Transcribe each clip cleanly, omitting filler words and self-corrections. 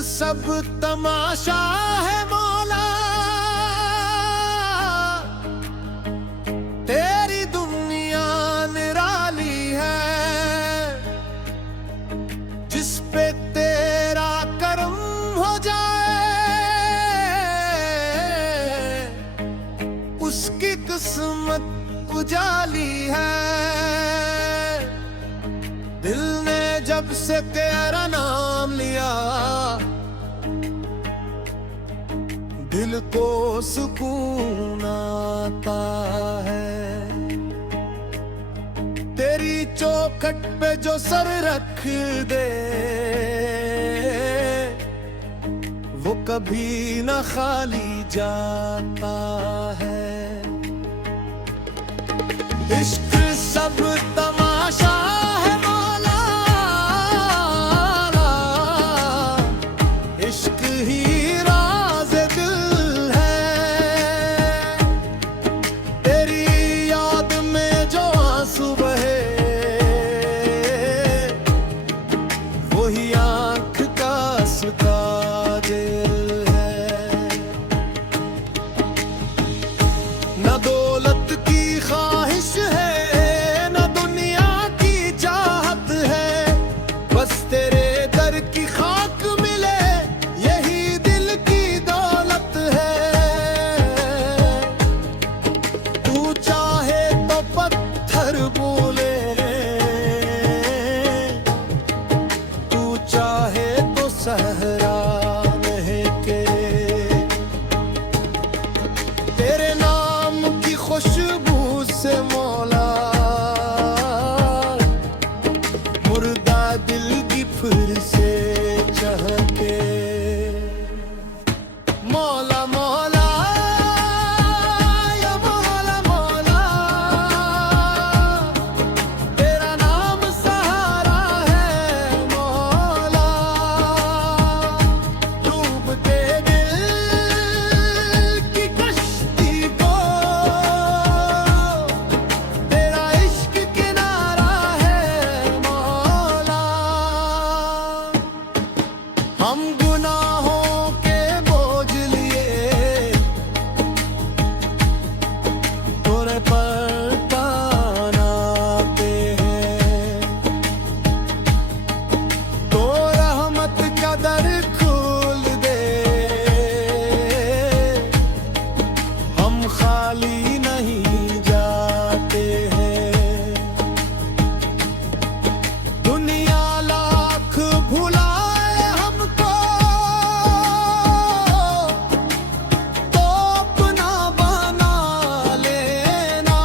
सब तमाशा है मौला, तेरी दुनिया निराली है। जिस पे तेरा करम हो जाए, उसकी किस्मत उजाली है। दिल ने जब से तेरा नाम लिया, दिल को सुकून आता है। तेरी चौखट पे जो सर रख दे, वो कभी न खाली जाता है। इश्क सब तमाशा है मौला, इश्क ही राज दिल है। तेरी याद में जो आंसू बहे, वही आंख का सुतादिल है। न दौलत की ख्वाहिश है, न दुनिया की चाहत है, बस तेरे दर की खाक मिले, यही दिल की दौलत है। तू चाहे तो पत्थर बोले, तू चाहे तो सहरा महके। तेरे नाम की खुशबू से मौला, मुर्दा दिल की फिर से चहके। मौला मौला या मौला मौला, तेरा नाम सहारा है मौला। डूबते दिल की कश्ती को, तेरा इश्क किनारा है मौला। हम गुनाहों के बोझ लिए तोरे पर तानाते हैं, तो रहमत का दर खोल दे, हम खाली नहीं जाते हैं। दुनिया लाख भुलाए हमको, तो अपना बना लेना।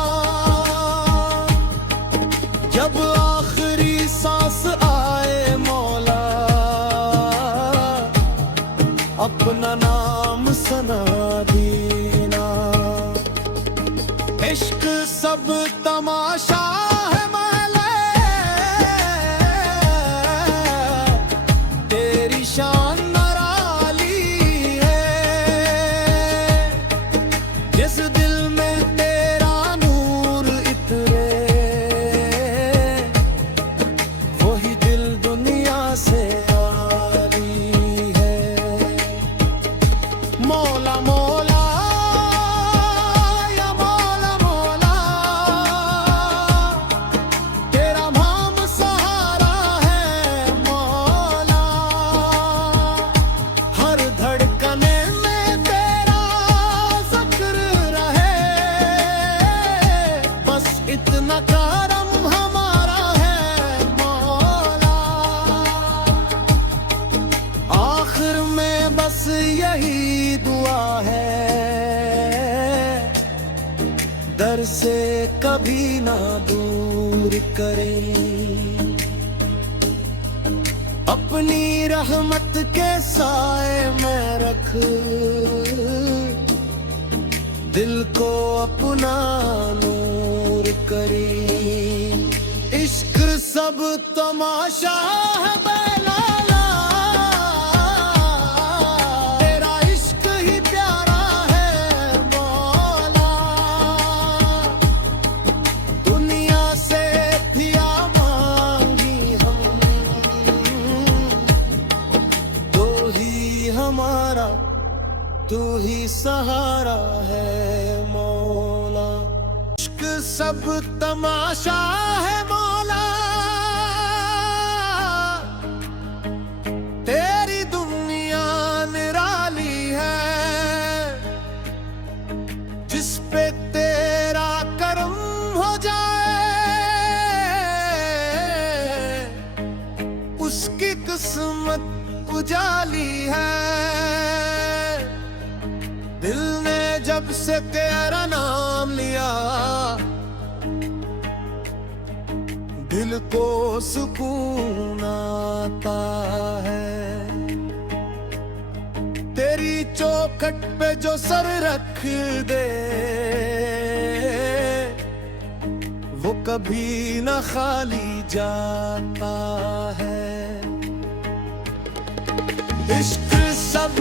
जब आखिरी सांस आए मौला, अपना नाम सना देना। इश्क सब तमाशा है मौला, तेरी शान निराली है। जिस दिल में तेरा नूर इतरे, वही दिल दुनिया से आली है। मौला मौला या मौला मौला, तेरा नाम सहारा है मौला। हर धड़कने में तेरा जिक्र रहे, बस इतना करम हमारा है मौला। आखिर में बस यही दुआ है, दर से कभी ना दूर करें। अपनी रहमत के साए में रख, दिल को अपना नूर करे। इश्क सब तमाशा है बेलाला, तेरा इश्क ही प्यारा है मौला। दुनिया से थिया मांगी हम, दो ही हमारा, तू ही सहारा है मौला। इश्क सब तमाशा है मौला, तेरी दुनिया निराली है। जिस पे तेरा करम हो जाए, उसकी किस्मत उजाली है। दिल ने जब से तेरा नाम लिया, दिल को सुकून आता है। तेरी चौखट पे जो सर रख दे, वो कभी न खाली जाता है। इश्क सब